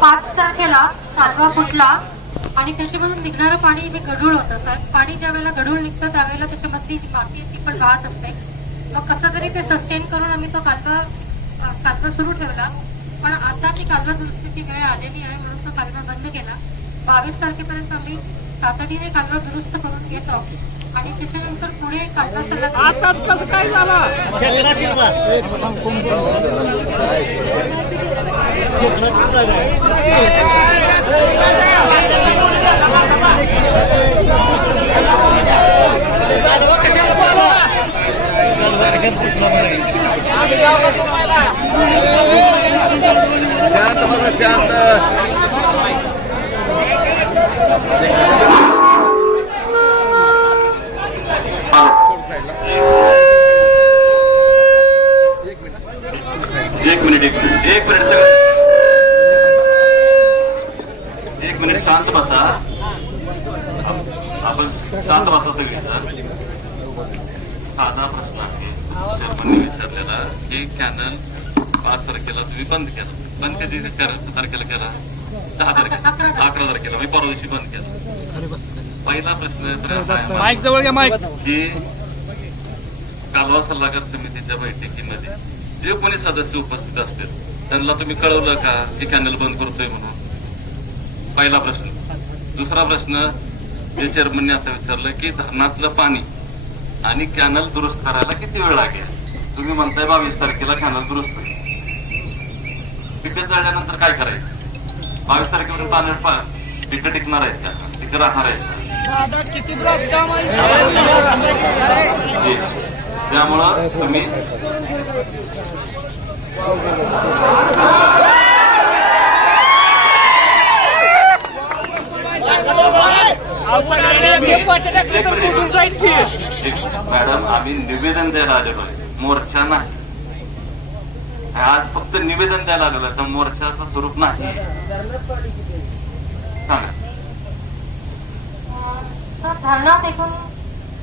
पाच तारखेला सातवा फुटला. आणि त्याच्यामधून निघणारं पाणी हे गढूळ होतं सर पाणी ज्या वेळेला गढूळ निघतं त्यावेळेला त्याच्यामधली जी माती आहे ती पण वाहत असते मग कसं तरी ते सस्टेन करून आम्ही तो कालवा कालवा सुरू ठेवला पण आता ती कालवा दुरुस्तीची वेळ आलेली आहे म्हणून तो कालवा बंद केला बावीस तारखेपर्यंत आम्ही तातडीने कालवा दुरुस्त करून घेतो आणि त्याच्यानंतर पुढे कालवा सल्ला आताच कसं काय झालं शांत बघा शांत एक मिनिट एक मिनिट एक मिनिट. सगळं एक मिनिट शांत बसा. सगळे साधा प्रश्न आहे चेअरमनने विचारलेला की कॅनल पाच तारखेला तुम्ही बंद केला बंद कधी तारखेला केला दहा तारखेला अकरा तारखेला मी परवा दिवशी बंद केला पहिला प्रश्न माईक जवळ घ्या माईक की कालवा सल्लागार समितीच्या बैठकीमध्ये जे कोणी सदस्य उपस्थित असतील त्यांना तुम्ही कळवलं का की कॅनल बंद करतोय म्हणून पहिला प्रश्न दुसरा प्रश्न जे चेअरमनने असं विचारलं की धरणातलं पाणी आणि कॅनल दुरुस्त करायला किती वेळ लागेल? तुम्ही म्हणताय बावीस तारखेला कॅनल दुरुस्त. पिकं जळल्यानंतर काय करायचं? बावीस तारखेपर्यंत पाणी पिकं टिकणार आहेत का? पिकं राहणार आहेत का? त्यामुळं तुम्ही मॅडम आम्ही निवेदन द्यायला आलेलो आहे. मोर्चा नाही. आज फक्त निवेदन द्यायला आलेलो आहे तर मोर्चाचं स्वरूप नाही. सांगा. धरणात एकूण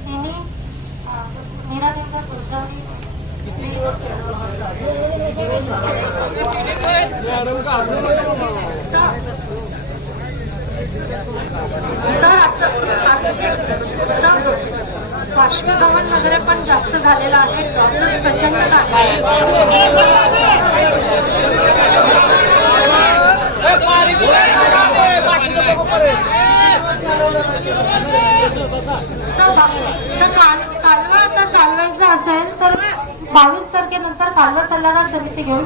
तिन्ही अ, नीरादेवच्या गुरजावरी सर आता बाष्पीभवन वगैरे पण जास्त झालेलं आहे. प्रॉब्लेम प्रचंड आहे. तर काल- कालवा आता चालवायचं असेल तर बावीस तारखेनंतर कालवा सल्लागार समिती घेऊन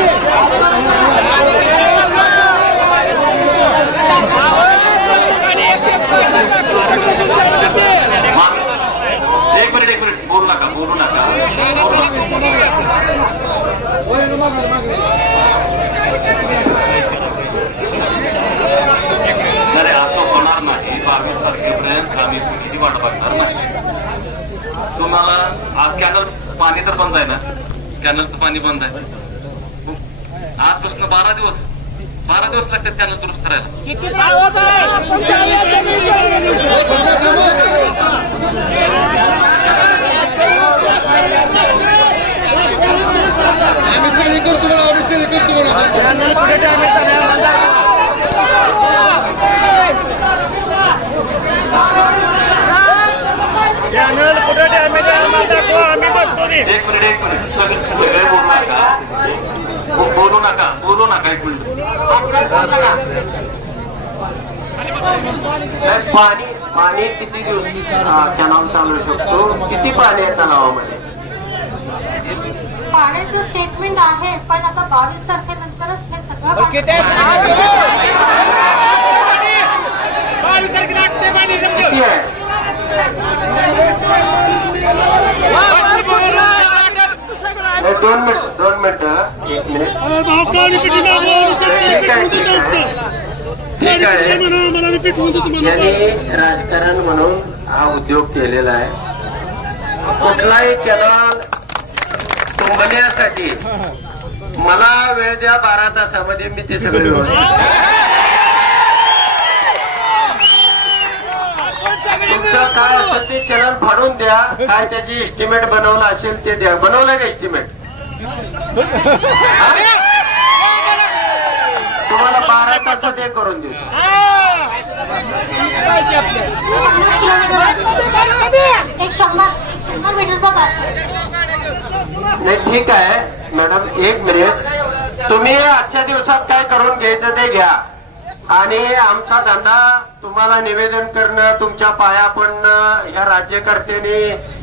एक मिनिट एक मिनिट बोलू नका बोलू नका नाही असं होणार नाही बावीस तारखेपर्यंत आम्ही कुठेही वाट बघणार नाही तुम्हाला आज कॅनल पाणी तर बंद आहे ना कॅनलचं पाणी बंद आहे. आजपासून बारा दिवस बारा दिवस लागतात कॅनल दुरुस्त करायला आम्ही सगळी करतो म्हणा आम्ही सगळी करतो म्हणा चॅनल कुठे डॅमेज आहे आम्हाला दाखवा आम्ही बघतो रे. एक मिनिट एक मिनिट. सगळे सगळे बोलू नका. बो- बोलू नका बोलू नका एक मिनिट. पाणी पाणी किती दिवस तलाव चालू शकतो किती पाणी आहे तलावामध्ये? पाण्याचं स्टेटमेंट आहे पण आता बावीस तारखेनंतरच हे सगळं पाणी- किती आहे? नाही, दोन मिनिट दोन मिनिट एक मिनिट. ठीक आहे यांनी राजकारण म्हणून हा उद्योग केलेला आहे. कुठलाही कॅनॉल तुंबण्यासाठी मला वेळ द्या बारा तासामध्ये मी ते सगळे तुमचं काय असेल ते चलन फाडून द्या. काय त्याची एस्टिमेट बनवलं असेल ते द्या. बनवलंय का एस्टिमेट तुम्हाला बारा तासात हे करून देऊ. एक शंभर शंभर मीटरचा तास नाही ठीक आहे. मॅडम एक मिनिट. तुम्ही आजच्या दिवसात काय करून घ्यायचं ते घ्या. आणि आमचा धंदा तुम्हाला निवेदन करणं तुमच्या पाया पडणं या राज्यकर्त्यांनी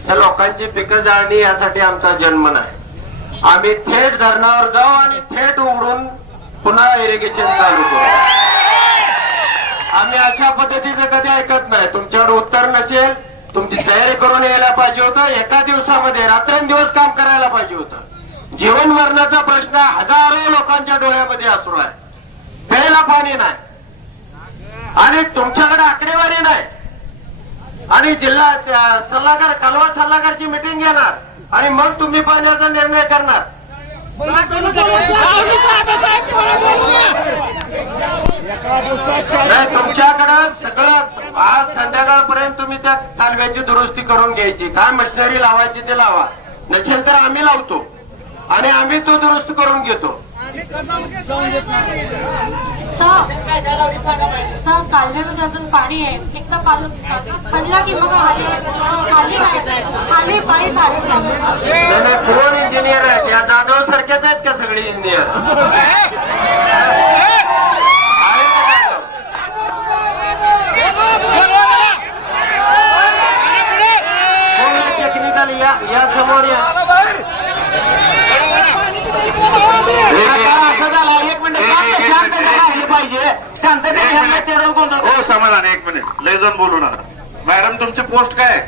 या लोकांची पिकं जाळणी यासाठी आमचा जन्म नाही. आम्ही थेट धरणावर जाऊ आणि थेट उघडून पुन्हा इरिगेशन चालू करू. आम्ही अशा पद्धतीचं कधी ऐकत नाही. तुमच्यावर उत्तर नसेल तुमची तयारी करून यायला पाहिजे होतं. एका दिवसामध्ये रात्रंदिवस काम करायला पाहिजे होतं. जीवन मरणाचा प्रश्न हजारो लोकांच्या डोळ्यामध्ये असू आहे प्यायला पाणी नाही. आणि तुमच्याकडे आकडेवारी नाही. आणि जिल्हा सल्लागार कालवा सल्लागारची मिटिंग घेणार. आणि मग तुम्ही पाण्याचा निर्णय करणार. नाही तुमच्याकडं सगळं आज संध्याकाळपर्यंत तुम्ही त्या कालव्याची दुरुस्ती करून घ्यायची. काय मशिनरी लावायची ते लावा. नसेल तर आम्ही लावतो. आणि आम्ही तो दुरुस्त करून घेतो. सर कालव्यामध्ये अजून पाणी आहे. एकदा पाल पडला की मग खाली खाली पाईप आहे. इंजिनियर आहेत. या जाधव सारख्याच आहेत का सगळे इंजिनियर टेक्निकल या या समोर या आता असं झालं एक मिनिट शांत- शांतता राहिली पाहिजे शांतता घ्यायला तेवढं गोंधळ हो समाधान एक जण बोलू नका मॅडम तुमची पोस्ट काय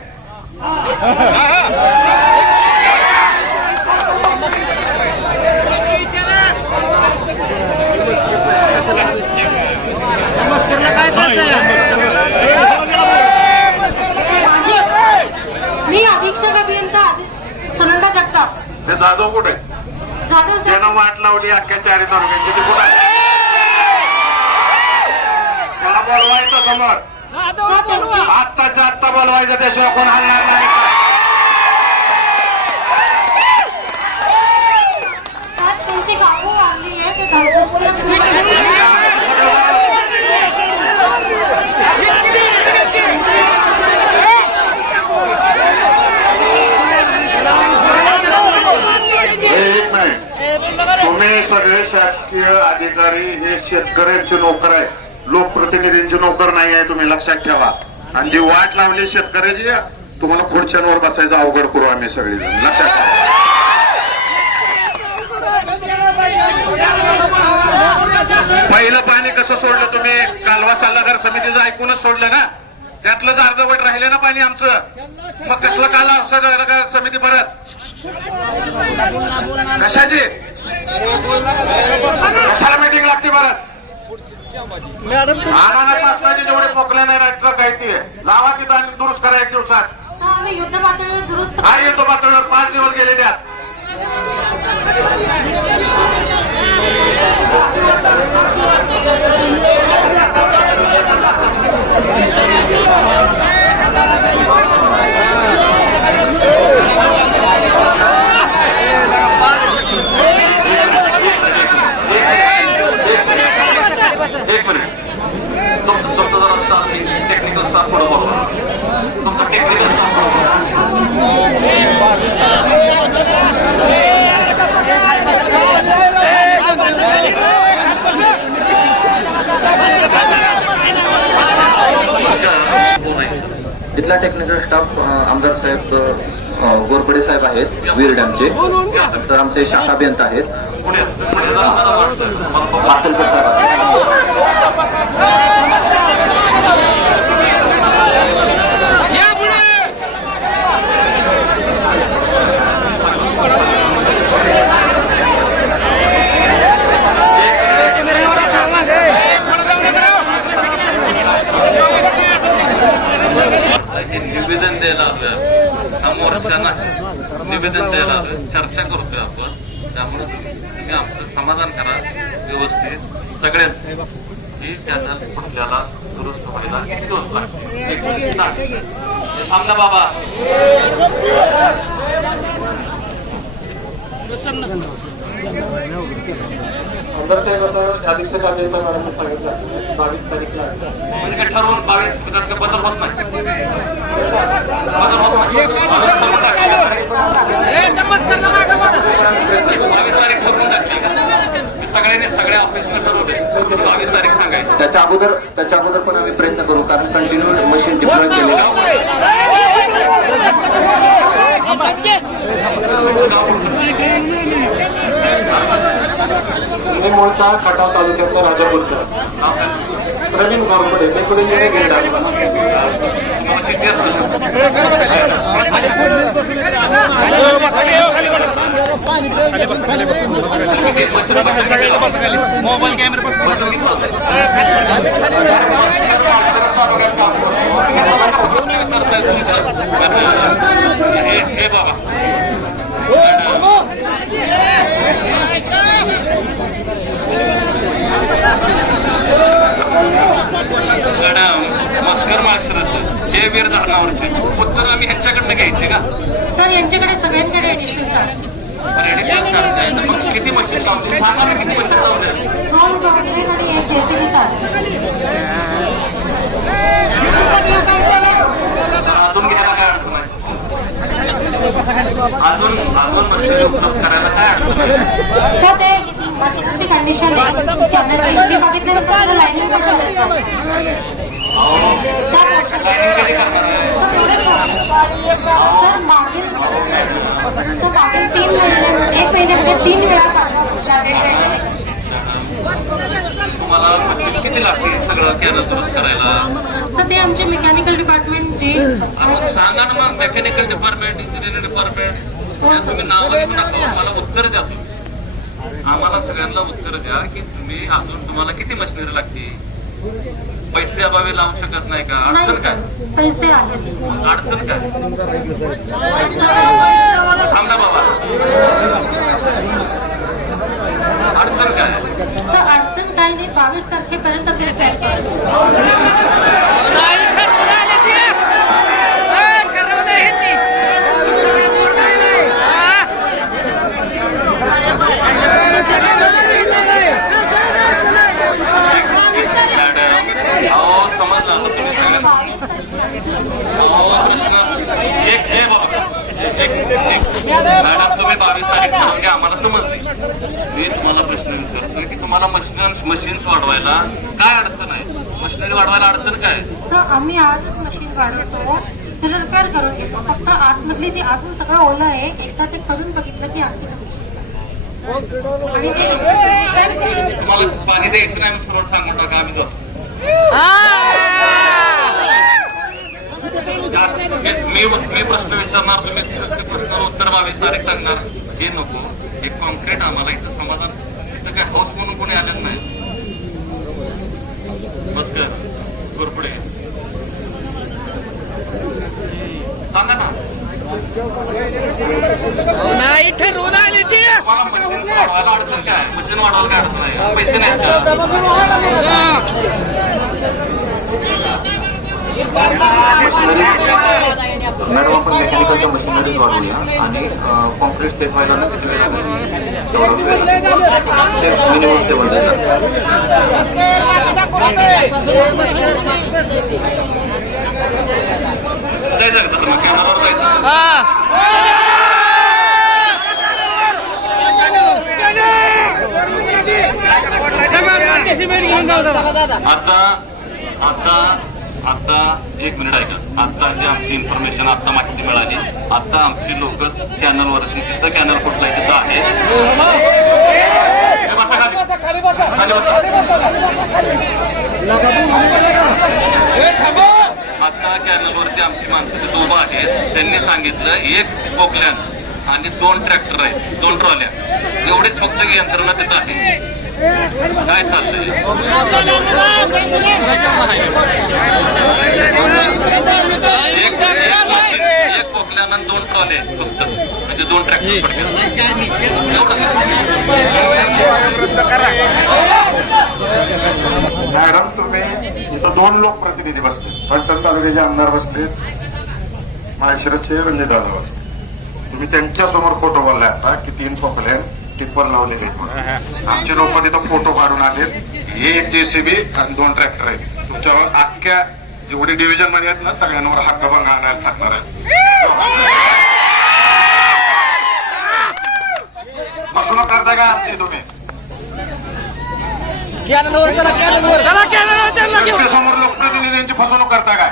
मी अधीक्षक अभियंता सुनंदा जगताप. ते जाधव कुठे? जाधव त्यानं वाट लावली अख्ख्या चारी तालुक्यांची. ते कुठे? त्याला बोलवायचं समोर. आत्ताच्या आत्ता बोलवायचं त्याशिवाय कोण हलणार नाही. एक मिनिट. तुम्ही सगळे शासकीय अधिकारी हे शेतकऱ्यांचे नोकर आहे लोकप्रतिनिधींचे नोकर नाही आहे तुम्ही लक्षात ठेवा. आणि जी वाट लावली शेतकऱ्याची तुम्हाला खुर्च्यांवर बसायचं अवघड करू आम्ही सगळेजण. लक्षात ठेवा. पहिलं पाणी कसं सोडलं तुम्ही? कालवा सल्लागार समितीचं ऐकूनच सोडलं ना? त्यातलं अर्धवट राहिले ना पाणी आमचं? मग कसलं काला सल्लागार समिती परत? कशाची? कशाला मीटिंग लागते परत? आम्हाला पाचनाचे जेवढे पोकले नाही ना ट्रक आहे ते. लावा तिथं आणि दुरुस्त करा एक दिवसात. युद्ध पातळीवर दुरुस्त काय येतो पातळीवर? पाच दिवस गेले त्या एक मिनिट तुमचं तुमचं जरा स्टाफ टेक्निकल स्टाफ पुढे बोलवा तुमचं टेक्निकल स्टाफ पुढे बोलवा संघटनेचा स्टाफ आमदार साहेब गोरपडे साहेब आहेत वीर डॅमचे. तर आमचे शाखा अभियंता आहेत पुढे पुढे जरा मला वाटतं मला पाटलकर साहेब आहेत. व्यवस्थित सगळ्यांचं ही कॅनल आपल्याला दुरुस्त व्हायला किती दिवस लागतील थांब ना बाबा अधीक्षक अभियंता मॅडमने सांगितलं बावीस तारीखला ठरवून बावीस बदल होत नाही तारीख ठरवून सगळ्यांनी सगळ्या ऑफिसने ठरवले बावीस तारीख सांगायची त्याच्या अगोदर त्याच्या अगोदर पण आम्ही प्रयत्न करू कारण कंटिन्यू मशीन डिप्लॉय केलेलं आहे. मी मूळचा खटाव तालुक्यातला राजापूरचा प्रवीण गावकडे ते कुठे गेले मोबाईल कॅमेरा हे बाबा मस्कर मास्टर हे वीर धरणावरचे. उत्तर आम्ही ह्यांच्याकडनं घ्यायचे का? सर यांच्याकडे सगळ्यांकडे चार्ज मग किती मशीन लावले? सांगा ना किती मशीन लावले? दोन टॉयलेट आणि एक जेसीबी चार्ज अजून घ्यायला काय अडचण आहे? अजून अजून मशीन उपलब्ध करायला काय अडचण आहे? सर ते मातीची कंडिशन आहे? पैसे बघितल्यानंतर लाईनिंग ते आमचे मेकॅनिकल डिपार्टमेंट सांगा ना मग मेकॅनिकल डिपार्टमेंट इंजिनिअरिंग डिपार्टमेंट तुम्ही नाव मला उत्तर द्या तुम्ही. आम्हाला सगळ्यांना उत्तर द्या की तुम्ही अजून तुम्हाला किती मशिनरी लागते पैसे अभावी लावू शकत नाही का? अडचण काय? पैसे अडचण काय? थांब ना बाबा. अडचण काय? अडचण काही नाही. बावीस तारखेपर्यंत ते मॅडम अहो समजलं आता तुम्ही सगळ्यांना अहो प्रश्न एक हे बघा एक एक मॅडम तुम्ही बावीस तारीख ठरवून घ्या आम्हाला समजली मी तुम्हाला प्रश्न विचारतो की तुम्हाला मशीन मशीन्स वाढवायला काय अडचण आहे? मशिनरी वाढवायला अडचण काय? सर आम्ही आजच मशीन काढतो ते रिपेअर करून घेतो. फक्त आतमधली जी अजून सगळं ओलं आहे एकदा ते करून बघितलं की ते तुम्हाला पाणी द्यायचं नाही मी सरळ सांगून टाका आम्ही जातो जास्त- मी मी प्रश्न विचारणार तुम्ही प्रश्न प्रश्नाला उत्तर बावीस तारीख सांगणार. हे नको. एक कॉन्क्रीट आम्हाला इथं समाधान इथं काय हाऊस कोणी आलेलं नाही. बसकर घोरपडे. सांगा ना. नाही ठरवून आली ती. तुम्हाला मशीन वाढवायला अडचण काय? मशीन वाढवायला काय अडचण आहे? पैसे नाहीत का? मॅडम आपण मेकॅनिकलच्या मशिनरीज वाढवूया आणि कॉन्क्रीट सेफ व्हायला ना किती वेळ लागेल? तेवढं वेळ. सेफ मिनिमम सेवन डेज जायचं का तसं मग कॅमेरावर जायचं आता आता आता एक मिनिट ऐका. आता जी आमची इन्फॉर्मेशन आता माहिती मिळाली आता आमची लोक कॅनल वरती तिथं कॅनल कुठला आहे? तिथं आहे. आता कॅनल वरती आमची माणसं तिथं उभं आहेत. त्यांनी सांगितलं एक पोकल्यान आणि दोन ट्रॅक्टर आहेत. दोन ट्रॉल्या एवढीच फक्त यंत्रणा तिथं आहे. काय चाललंय एक एक- दोन ट्रॉले फक्त म्हणजे दोन ट्रॅक्टर मॅडम तुम्ही इथं दोन लोकप्रतिनिधी बसले. फलटण तालुक्याचे आमदार बसले. माहेश्वरचे रणजितदादा बसले. तुम्ही त्यांच्यासमोर खोटं फोटो बोललाय आता की तीन खोकले टिप्पर लावलेले आहेत. आमचे लोक तिथं फोटो काढून आले हे एक जेसीबी आणि दोन ट्रॅक्टर आहेत. तुमच्यावर अख्ख्या जेवढे डिव्हिजनमध्ये आहेत ना सगळ्यांवर हक्कभंग आणायला टाकणार आहे फसवणूक करताय का आमची तुम्ही? समोर लोकप्रतिनिधींची फसवणूक करता काय?